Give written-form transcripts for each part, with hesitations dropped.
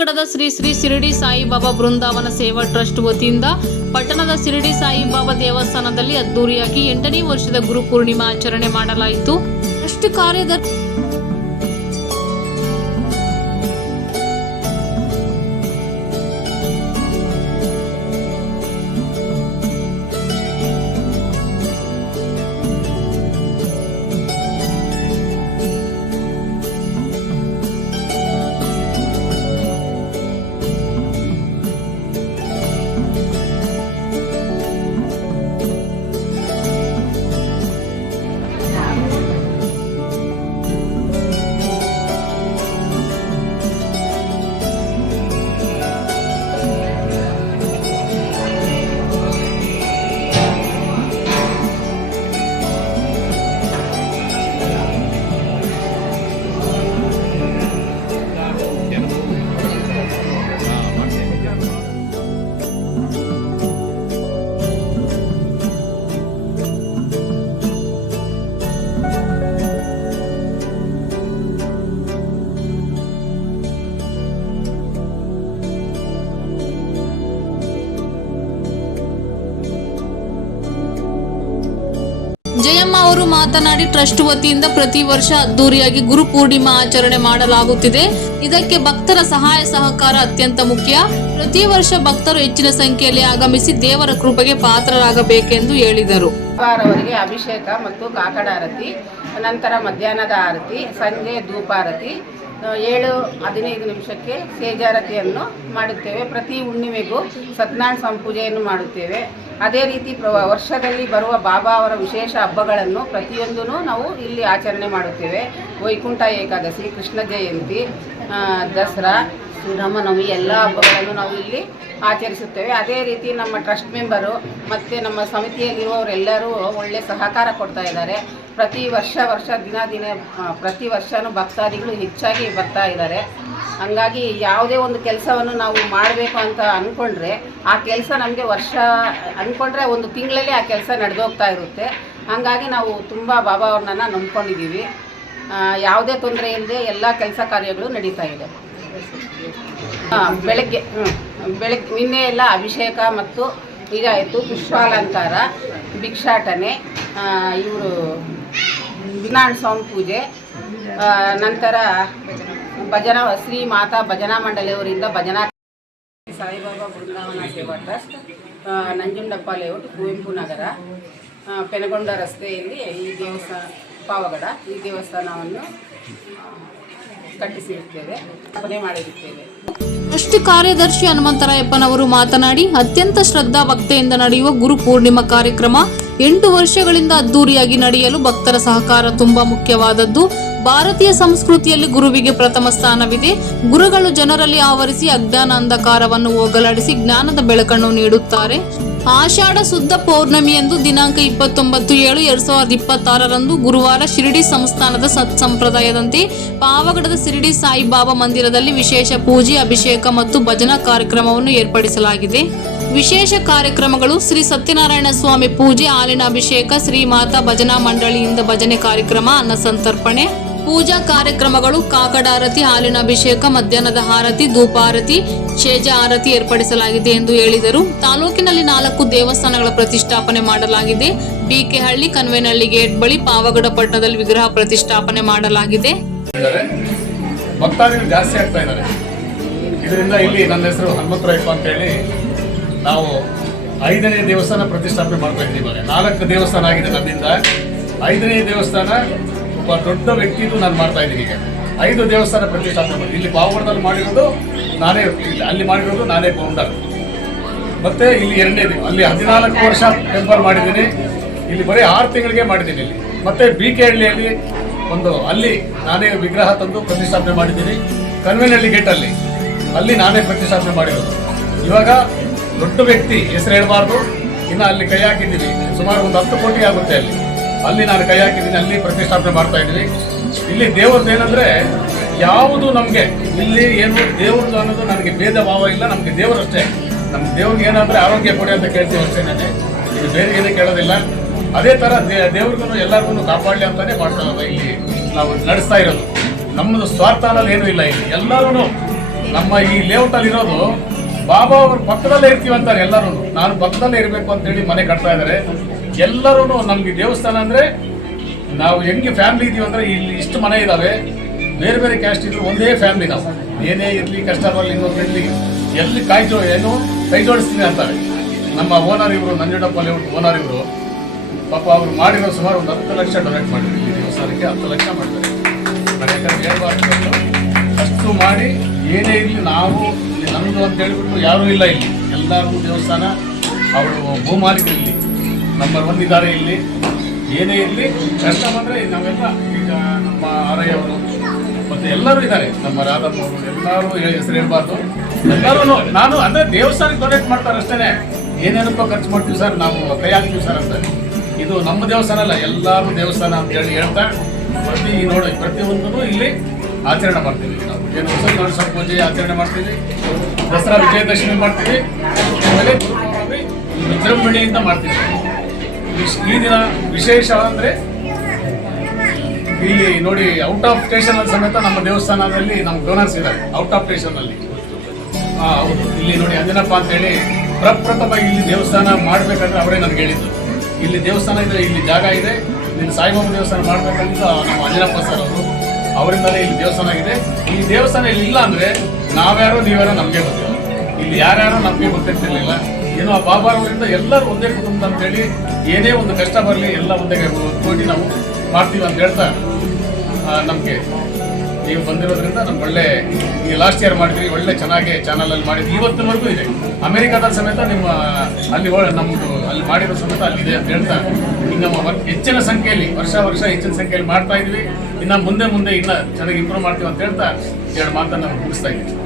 ಪಾವಗಡದ ಶ್ರೀ ಶ್ರೀ ಶಿರಡಿ ಸಾಯಿಬಾಬಾ ಬೃಂದಾವನ ಸೇವಾ ಟ್ರಸ್ಟ್ ವತಿಯಿಂದ ಪಟ್ಟಣದ ಶಿರಡಿ ಸಾಯಿಬಾಬಾ ದೇವಸ್ಥಾನದಲ್ಲಿ ಅದ್ದೂರಿಯಾಗಿ 8ನೇ ವರ್ಷದ ಗುರು ಪೂರ್ಣಿಮಾ ಆಚರಣೆ ಮಾಡಲಾಯಿತು. ಟ್ರಸ್ಟ್ ಕಾರ್ಯದರ್ಶಿ ಜಯಮ್ಮ ಅವರು ಮಾತನಾಡಿ, ಟ್ರಸ್ಟ್ ವತಿಯಿಂದ ಪ್ರತಿ ವರ್ಷ ಅದ್ದೂರಿಯಾಗಿ ಗುರು ಪೂರ್ಣಿಮಾ ಆಚರಣೆ ಮಾಡಲಾಗುತ್ತಿದೆ. ಇದಕ್ಕೆ ಭಕ್ತರ ಸಹಾಯ ಸಹಕಾರ ಅತ್ಯಂತ ಮುಖ್ಯ. ಪ್ರತಿ ವರ್ಷ ಭಕ್ತರು ಹೆಚ್ಚಿನ ಸಂಖ್ಯೆಯಲ್ಲಿ ಆಗಮಿಸಿ ದೇವರ ಕೃಪೆಗೆ ಪಾತ್ರರಾಗಬೇಕೆಂದು ಹೇಳಿದರು. ಅವರಿಗೆ ಅಭಿಷೇಕ ಮತ್ತು ಕಾಕಡಾರತಿ, ನಂತರ ಮಧ್ಯಾಹ್ನದ ಆರತಿ, ಸಂಜೆ ಧೂಪಾರತಿ, 7:15 ಸೇಜಾರತಿಯನ್ನು ಮಾಡುತ್ತೇವೆ. ಪ್ರತಿ ಹುಣ್ಣಿಮೆಗೂ ಸತ್ಯನಾರಾಯಣ ಸ್ವಾಮಿ ಪೂಜೆಯನ್ನು ಮಾಡುತ್ತೇವೆ. ಅದೇ ರೀತಿ ವರ್ಷದಲ್ಲಿ ಬರುವ ಬಾಬಾ ಅವರ ವಿಶೇಷ ಹಬ್ಬಗಳನ್ನು ಪ್ರತಿಯೊಂದೂ ನಾವು ಇಲ್ಲಿ ಆಚರಣೆ ಮಾಡುತ್ತೇವೆ. ವೈಕುಂಠ ಏಕಾದಶಿ, ಕೃಷ್ಣ ಜಯಂತಿ, ದಸರಾ, ಶ್ರೀರಾಮನವಮಿ ಎಲ್ಲ ಹಬ್ಬಗಳನ್ನು ನಾವು ಇಲ್ಲಿ ಆಚರಿಸುತ್ತೇವೆ. ಅದೇ ರೀತಿ ನಮ್ಮ ಟ್ರಸ್ಟ್ ಮೆಂಬರು ಮತ್ತು ನಮ್ಮ ಸಮಿತಿಯಲ್ಲಿರುವವರೆಲ್ಲರೂ ಒಳ್ಳೆಯ ಸಹಕಾರ ಕೊಡ್ತಾ ಇದ್ದಾರೆ. ಪ್ರತಿ ವರ್ಷ ದಿನ ಪ್ರತಿ ವರ್ಷವೂ ಭಕ್ತಾದಿಗಳು ಹೆಚ್ಚಾಗಿ ಬರ್ತಾ ಇದ್ದಾರೆ. ಹಾಗಾಗಿ ಯಾವುದೇ ಒಂದು ಕೆಲಸವನ್ನು ನಾವು ಮಾಡಬೇಕು ಅಂತ ಅಂದ್ಕೊಂಡ್ರೆ ಆ ಕೆಲಸ ನಮಗೆ ಅಂದ್ಕೊಂಡ್ರೆ ಒಂದು ತಿಂಗಳಲ್ಲಿ ಆ ಕೆಲಸ ನಡೆದೋಗ್ತಾ ಇರುತ್ತೆ. ಹಾಗಾಗಿ ನಾವು ತುಂಬ ಬಾಬಾ ಅವ್ರನ್ನ ನಂಬ್ಕೊಂಡಿದ್ದೀವಿ. ಯಾವುದೇ ತೊಂದರೆ ಇಲ್ಲದೆ ಎಲ್ಲ ಕೆಲಸ ಕಾರ್ಯಗಳು ನಡೀತಾ ಇದೆ. ಬೆಳಗ್ಗೆ ನಿನ್ನೆ ಎಲ್ಲ ಅಭಿಷೇಕ ಮತ್ತು ಇದಾಯಿತು, ಪುಷ್ಪಾಲಂಕಾರ, ಭಿಕ್ಷಾಟನೆ, ಇವರು ಸತ್ಯನಾರಾಯಣ ಸ್ವಾಮಿ ಪೂಜೆ, ನಂತರ ಭಜನಾ ಶ್ರೀ ಮಾತಾ ಭಜನಾ ಮಂಡಳಿಯವರಿಂದ ಭಜನಾ ಸಾಯಿಬಾಬಾ ಬೃಂದಾವನ ಸೇವಾ ಟ್ರಸ್ಟ್, ನಂಜುಂಡಪ್ಪ ಲೇಔಟ್, ಕುವೆಂಪು ನಗರ, ಪೆನಗೊಂಡ ರಸ್ತೆಯಲ್ಲಿ ಈ ದೇವಸ್ಥಾನ ಪಾವಗಡ ಈ ದೇವಸ್ಥಾನವನ್ನು ಕಟ್ಟಿಸಿರುತ್ತೇವೆ, ಸ್ಥಾಪನೆ ಮಾಡಿರುತ್ತೇವೆ. ಟ್ರಸ್ಟ್ ಕಾರ್ಯದರ್ಶಿ ಹನುಮಂತರಾಯಪ್ಪನವರು ಮಾತನಾಡಿ, ಅತ್ಯಂತ ಶ್ರದ್ಧಾ ಭಕ್ತಿಯಿಂದ ನಡೆಯುವ ಗುರು ಪೂರ್ಣಿಮಾ ಕಾರ್ಯಕ್ರಮ 8 ವರ್ಷಗಳಿಂದ ಅದ್ದೂರಿಯಾಗಿ ನಡೆಯಲು ಭಕ್ತರ ಸಹಕಾರ ತುಂಬಾ ಮುಖ್ಯವಾದದ್ದು. ಭಾರತೀಯ ಸಂಸ್ಕೃತಿಯಲ್ಲಿ ಗುರುವಿಗೆ ಪ್ರಥಮ ಸ್ಥಾನವಿದೆ. ಗುರುಗಳು ಜನರಲ್ಲಿ ಆವರಿಸಿ ಅಜ್ಞಾನ ಅಂಧಕಾರವನ್ನು ಹೋಗಲಾಡಿಸಿ ಜ್ಞಾನದ ಬೆಳಕನ್ನು ನೀಡುತ್ತಾರೆ. ಆಷಾಢ ಶುದ್ಧ ಪೌರ್ಣಮಿಯಂದು ದಿನಾಂಕ 29/7/2026 ಗುರುವಾರ ಶಿರಡಿ ಸಂಸ್ಥಾನದ ಸತ್ಸಂಪ್ರದಾಯದಂತೆ ಪಾವಗಡದ ಶಿರಡಿ ಸಾಯಿಬಾಬಾ ಮಂದಿರದಲ್ಲಿ ವಿಶೇಷ ಪೂಜೆ, ಅಭಿಷೇಕ ಮತ್ತು ಭಜನಾ ಕಾರ್ಯಕ್ರಮವನ್ನು ಏರ್ಪಡಿಸಲಾಗಿದೆ. ವಿಶೇಷ ಕಾರ್ಯಕ್ರಮಗಳು: ಶ್ರೀ ಸತ್ಯನಾರಾಯಣ ಸ್ವಾಮಿ ಪೂಜೆ, ಹಾಲಿನ ಅಭಿಷೇಕ, ಶ್ರೀ ಮಾತಾ ಭಜನಾ ಮಂಡಳಿಯಿಂದ ಭಜನೆ ಕಾರ್ಯಕ್ರಮ, ಅನ್ನ ಸಂತರ್ಪಣೆ, ಪೂಜಾ ಕಾರ್ಯಕ್ರಮಗಳು, ಕಾಕಡಾರತಿ, ಹಾಲಿನ ಅಭಿಷೇಕ, ಮಧ್ಯಾಹ್ನದ ಆರತಿ, ಧೂಪಾರತಿ, ಶೇಜ ಆರತಿ ಏರ್ಪಡಿಸಲಾಗಿದೆ ಎಂದು ಹೇಳಿದರು. ತಾಲೂಕಿನಲ್ಲಿ 4 ದೇವಸ್ಥಾನಗಳ ಪ್ರತಿಷ್ಠಾಪನೆ ಮಾಡಲಾಗಿದೆ. ಬಿಕೆಹಳ್ಳಿ, ಕನ್ವೇನಹಳ್ಳಿ ಗೇಟ್ ಬಳಿ, ಪಾವಗಡ ಪಟ್ಟಣದಲ್ಲಿ ವಿಗ್ರಹ ಪ್ರತಿಷ್ಠಾಪನೆ ಮಾಡಲಾಗಿದೆ. ಭಕ್ತಾದಿಗಳು ಜಾಸ್ತಿ ಆಗ್ತಾ ಇದ್ದಾರೆ. ಇದರಿಂದ ಇಲ್ಲಿ ನನ್ನ ಹೆಸರು ಹನುಮಂತರಾಯಪ್ಪ ಅಂತ ಹೇಳಿ ನಾವು 5ನೇ ದೇವಸ್ಥಾನ ಪ್ರತಿಷ್ಠಾಪನೆ ಮಾಡ್ತಾ ಇದ್ದೀವಿ. 4 ದೇವಸ್ಥಾನ ಆಗಿದೆ ನನ್ನಿಂದ. 5ನೇ ದೇವಸ್ಥಾನ ಒಬ್ಬ ದೊಡ್ಡ ವ್ಯಕ್ತಿದು ನಾನು ಮಾಡ್ತಾ ಇದ್ದೀನಿ. ಈಗ 5 ದೇವಸ್ಥಾನ ಪ್ರತಿಷ್ಠಾಪನೆ ಮಾಡಿ ಇಲ್ಲಿ ಪಾವಗಡದಲ್ಲಿ ಮಾಡಿರೋದು ನಾನೇ, ಅಲ್ಲಿ ಮಾಡಿರೋದು ನಾನೇ ಫೌಂಡರ್. ಮತ್ತೆ ಇಲ್ಲಿ 2ನೇದು, ಅಲ್ಲಿ 14 ವರ್ಷ ಟೆಂಪಲ್ ಮಾಡಿದ್ದೀನಿ. ಇಲ್ಲಿ ಬರೀ 6 ತಿಂಗಳಿಗೆ ಮಾಡಿದ್ದೀನಿ. ಇಲ್ಲಿ ಮತ್ತೆ ಬಿಕೆಹಳ್ಳಿಯಲ್ಲಿ ಅಲ್ಲಿ ನಾನೇ ವಿಗ್ರಹ ತಂದು ಪ್ರತಿಷ್ಠಾಪನೆ ಮಾಡಿದ್ದೀನಿ. ಕನ್ವೇನಹಳ್ಳಿ ಗೇಟಲ್ಲಿ ಅಲ್ಲಿ ನಾನೇ ಪ್ರತಿಷ್ಠಾಪನೆ ಮಾಡಿರೋದು. ಇವಾಗ ದೊಡ್ಡ ವ್ಯಕ್ತಿ ಹೆಸರು ಹೇಳಬಾರ್ದು, ಇನ್ನು ಅಲ್ಲಿ ಕೈ ಹಾಕಿದ್ದೀನಿ. ಸುಮಾರು 10 ಕೋಟಿ ಆಗುತ್ತೆ. ಅಲ್ಲಿ ನಾನು ಕೈ ಹಾಕಿದ್ದೀನಿ, ಅಲ್ಲಿ ಪ್ರತಿಷ್ಠಾಪನೆ ಮಾಡ್ತಾ ಇದ್ದೀನಿ. ಇಲ್ಲಿ ದೇವ್ರದ್ದು ಏನಂದರೆ ಯಾವುದು ನಮಗೆ ಇಲ್ಲಿ ಏನು ದೇವ್ರದ್ದು ಅನ್ನೋದು ನನಗೆ ಭೇದ ಭಾವ ಇಲ್ಲ. ನಮಗೆ ದೇವರಷ್ಟೇ. ನಮ್ಮ ದೇವ್ರಿಗೆ ಏನಂದರೆ ಆರೋಗ್ಯ ಕೊಡಿ ಅಂತ ಕೇಳ್ತೀವಿ ಅಷ್ಟೇ. ಇದು ಬೇರೆ ಏನೂ ಕೇಳೋದಿಲ್ಲ. ಅದೇ ಥರ ದೇವ್ರಿಗೂ ಎಲ್ಲರಿಗೂ ಕಾಪಾಡಲಿ ಅಂತಲೇ ಮಾಡ್ತಾ ಇಲ್ಲಿ ನಾವು ನಡೆಸ್ತಾ ಇರೋದು. ನಮ್ಮದು ಸ್ವಾರ್ಥ ಅನ್ನೋದು ಏನೂ ಇಲ್ಲ. ಇಲ್ಲಿ ಎಲ್ಲರೂ ನಮ್ಮ ಈ ಲೇಔಟಲ್ಲಿ ಇರೋದು ಬಾಬಾ ಅವ್ರ ಪಕ್ಕದಲ್ಲೇ ಇರ್ತೀವಿ ಅಂತಾರೆ ಎಲ್ಲರೂ. ನಾನು ಪಕ್ಕದಲ್ಲೇ ಇರಬೇಕು ಅಂತೇಳಿ ಮನೆ ಕಟ್ತಾ ಇದ್ದಾರೆ ಎಲ್ಲರೂ. ನಮ್ಗೆ ದೇವಸ್ಥಾನ ಅಂದರೆ ನಾವು ಹೆಂಗೆ ಫ್ಯಾಮಿಲಿ ಇದೀವಿ ಅಂದರೆ ಇಲ್ಲಿ ಇಷ್ಟು ಮನೆ ಇದ್ದಾವೆ, ಬೇರೆ ಬೇರೆ ಕ್ಯಾಸ್ಟ್ ಇದ್ರು ಒಂದೇ ಫ್ಯಾಮಿಲಿ. ನಾವು ಏನೇ ಇರಲಿ ಕಷ್ಟ ಬರಲಿ ಇನ್ನೊಂದು ಇರಲಿ ಎಲ್ಲಿ ಕೈ ಜೋಡಿಸ್ತೀನಿ ಅಂತಾರೆ. ನಮ್ಮ ಓನರ್ ಇವರು ನಂಜುಂಡಪ್ಪ ಲೇಔಟ್ ಓನರ್ ಇವರು ಪಾಪ ಅವರು ಮಾಡಿರೋ ಸುಮಾರು ಒಂದು 10 ಲಕ್ಷ ಡೊನೇಟ್ ಮಾಡಿದ್ರು ಈ ದೇವಸ್ಥಾನಕ್ಕೆ. 10 ಲಕ್ಷ ಮಾಡಿದ್ದಾರೆ. ನಾನು ಯಾಕಂದ್ರೆ ಹೇಳ್ಬಾರ್ದು, ಅಷ್ಟು ಮಾಡಿ ಏನೇ ಇರಲಿ ನಾವು ನಮ್ಮದು ಅಂತ ಹೇಳ್ಬಿಟ್ಟು ಯಾರೂ ಇಲ್ಲ ಇಲ್ಲಿ. ಎಲ್ಲರೂ ದೇವಸ್ಥಾನ ಅವರು ಭೂಮಾಲೀಕರು ಇಲ್ಲಿ ನಂಬರ್ 1 ಇದ್ದಾರೆ ಇಲ್ಲಿ. ಏನೇ ಇರಲಿ ಕಷ್ಟ ಬಂದರೆ ನಾವೆಲ್ಲ ಈಗ ನಮ್ಮ ಆರಯ್ಯ ಅವರು ಮತ್ತು ಎಲ್ಲರೂ ಇದ್ದಾರೆ, ನಮ್ಮ ರಾಧಮ್ಮ ಅವರು ಎಲ್ಲರೂ ಹೆಸರು ಹೇಳ್ಬಾರ್ದು. ಎಲ್ಲರೂ ನಾನು ಅಂದರೆ ದೇವಸ್ಥಾನಕ್ಕೆ ಡೊನೇಟ್ ಮಾಡ್ತಾರೆ ಅಷ್ಟೇ. ಏನೇನಕ್ಕೋ ಖರ್ಚು ಮಾಡ್ತೀವಿ ಸರ್, ನಾವು ಕೈ ಹಾಕ್ತೀವಿ ಸರ್ ಅಂತ. ಇದು ನಮ್ಮ ದೇವಸ್ಥಾನ ಅಲ್ಲ, ಎಲ್ಲರೂ ದೇವಸ್ಥಾನ ಅಂತ ಹೇಳಿ ಹೇಳ್ತಾ ಪ್ರತಿಯೊಂದೂ ಇಲ್ಲಿ ಆಚರಣೆ ಮಾಡ್ತೀವಿ. ನಾವು ಗಣೇಶ ಪೂಜೆ ಆಚರಣೆ ಮಾಡ್ತೀವಿ, ದಸರಾ ವಿಜಯದಶಮಿ ಮಾಡ್ತೀವಿ, ಆಮೇಲೆ ಗುರುಪೌರ್ಣಮಿ ವಿಜೃಂಭಣೆಯಿಂದ ಮಾಡ್ತೀವಿ. ಈ ದಿನ ವಿಶೇಷ ಅಂದರೆ ಇಲ್ಲಿ ನೋಡಿ ಔಟ್ ಆಫ್ ಸ್ಟೇಷನ್ ಅಲ್ಲಿ ಸಮೇತ ನಮ್ಮ ದೇವಸ್ಥಾನದಲ್ಲಿ ನಮ್ಮ ಡೋನರ್ಸ್ ಇದ್ದಾರೆ ಔಟ್ ಆಫ್ ಸ್ಟೇಷನ್ ಅಲ್ಲಿ. ಹೌದು, ಇಲ್ಲಿ ನೋಡಿ ಅಂಜನಪ್ಪ ಅಂತೇಳಿ ಪ್ರಪ್ರಥಮ ಇಲ್ಲಿ ದೇವಸ್ಥಾನ ಮಾಡಬೇಕಂದ್ರೆ ಅವರೇ ನನಗೆ ಹೇಳಿದ್ದು, ಇಲ್ಲಿ ದೇವಸ್ಥಾನ ಇದೆ, ಇಲ್ಲಿ ಜಾಗ ಇದೆ, ಇಲ್ಲಿ ಸಾಯಿಬಾಬಾ ದೇವಸ್ಥಾನ ಮಾಡ್ಬೇಕಂತ ನಮ್ಮ ಅಂಜನಪ್ಪ ಸರ್ ಅವರು ಅವರಿಂದಲೇ ಇಲ್ಲಿ ದೇವಸ್ಥಾನ ಆಗಿದೆ. ಈ ದೇವಸ್ಥಾನ ಇಲ್ಲಿ ಇಲ್ಲ ಅಂದರೆ ನಾವ್ಯಾರೋ ನೀವ್ಯಾರೋ ನಮಗೆ ಗೊತ್ತಿಲ್ಲ, ಇಲ್ಲಿ ಯಾರ್ಯಾರೋ ನಮಗೆ ಗೊತ್ತಿರ್ತಿರ್ಲಿಲ್ಲ. ಏನೋ ಆ ಬಾಬಾರವರಿಂದ ಎಲ್ಲರೂ ಒಂದೇ ಕುಟುಂಬ ಅಂತೇಳಿ ಏನೇ ಒಂದು ಕಷ್ಟ ಬರಲಿ ಎಲ್ಲ ಒಂದೇ ಕೂಡಿ ನಾವು ಮಾಡ್ತೀವಿ ಅಂತ ಹೇಳ್ತಾ ನಮಗೆ ನೀವು ಬಂದಿರೋದ್ರಿಂದ ನಮ್ಗೆ ಒಳ್ಳೆ ಈ ಲಾಸ್ಟ್ ಇಯರ್ ಮಾಡಿದ್ವಿ, ಒಳ್ಳೆ ಚೆನ್ನಾಗಿ ಚಾನಲಲ್ಲಿ ಮಾಡಿದ್ವಿ, ಇವತ್ತಿನವರೆಗೂ ಇದೆ. ಅಮೆರಿಕಾದಲ್ಲಿ ಸಮೇತ ನಿಮ್ಮ ಅಲ್ಲಿ ನಮ್ಮದು ಅಲ್ಲಿ ಮಾಡಿರೋ ಸಮೇತ ಅಲ್ಲಿದೆ ಅಂತ ಹೇಳ್ತಾ ಇನ್ನು ನಮ್ಮ ಹೆಚ್ಚಿನ ಸಂಖ್ಯೆಯಲ್ಲಿ ವರ್ಷ ಹೆಚ್ಚಿನ ಸಂಖ್ಯೆಯಲ್ಲಿ ಮಾಡ್ತಾ ಇದ್ವಿ. ಇನ್ನು ಮುಂದೆ ಇನ್ನೂ ಚೆನ್ನಾಗಿ ಇಂಪ್ರೂವ್ ಮಾಡ್ತೀವಿ ಅಂತ ಹೇಳ್ತಾ 2 ಮಾತನ್ನು ನಾವು ಮುಗಿಸ್ತಾ ಇದ್ದೀವಿ.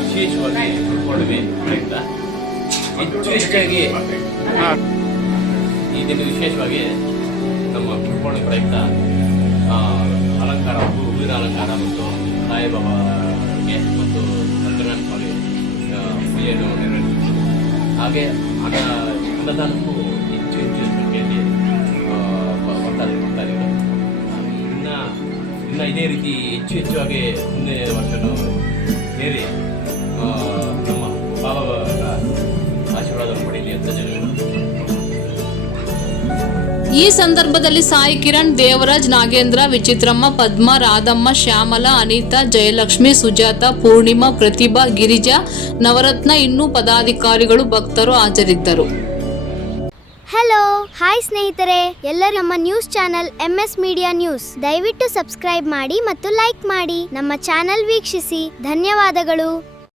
ವಿಶೇಷವಾಗಿ ಉಳ್ಕೊಳ್ಳುವೆ ಪ್ರಯುಕ್ತ ಹೆಚ್ಚಾಗಿ ಈ ದಿನ ವಿಶೇಷವಾಗಿ ನಮ್ಮ ಉಳ್ಕೊಳ್ಳುವ ಪ್ರಯುಕ್ತ ಅಲಂಕಾರ, ಹೂವಿನ ಅಲಂಕಾರ ಮತ್ತು ಸಾಯಿಬಾಬಾಗೆ ಮತ್ತು ಸತ್ಯನಾರಾಯಣ ಸ್ವಾಮಿ ಪೂಜೆಯನ್ನು ನೆರವೇರಿಸುವುದು. ಹಾಗೆ ಅನ್ನದಾನಕ್ಕೂ ಹೆಚ್ಚು ಸಂಖ್ಯೆಯಲ್ಲಿ ಬರ್ತಾರೆ. ಇನ್ನು ಇದೇ ರೀತಿ ಹೆಚ್ಚಾಗಿ ಮುಂದೆ ವರ್ಷನೂ ಸೇರಿ ನಮ್ಮ ಬಾಬಾವರ ಆಶೀರ್ವಾದವನ್ನು ಪಡೆಯಲಿ ಅಂತ ಜನಗಳು. ಈ ಸಂದರ್ಭದಲ್ಲಿ ಸಾಯಿ ಕಿರಣ್, ದೇವರಾಜ್, ನಾಗೇಂದ್ರ, ವಿಚಿತ್ರಮ್ಮ, ಪದ್ಮ, ರಾಧಮ್ಮ, ಶ್ಯಾಮಲ, ಅನಿತಾ, ಜಯಲಕ್ಷ್ಮಿ, ಸುಜಾತ, ಪೂರ್ಣಿಮಾ, ಪ್ರತಿಭಾ, ಗಿರಿಜಾ, ನವರತ್ನ ಇನ್ನೂ ಪದಾಧಿಕಾರಿಗಳು ಭಕ್ತರು ಹಾಜರಿದ್ದರು. ಹಲೋ, ಹಾಯ್ ಸ್ನೇಹಿತರೆ, ಎಲ್ಲರೂ ನಮ್ಮ news channel MS media news ದಯವಿಟ್ಟು ಸಬ್ಸ್ಕ್ರೈಬ್ ಮಾಡಿ ಮತ್ತು ಲೈಕ್ ಮಾಡಿ. ನಮ್ಮ ಚಾನೆಲ್ ವೀಕ್ಷಿಸಿ. ಧನ್ಯವಾದಗಳು.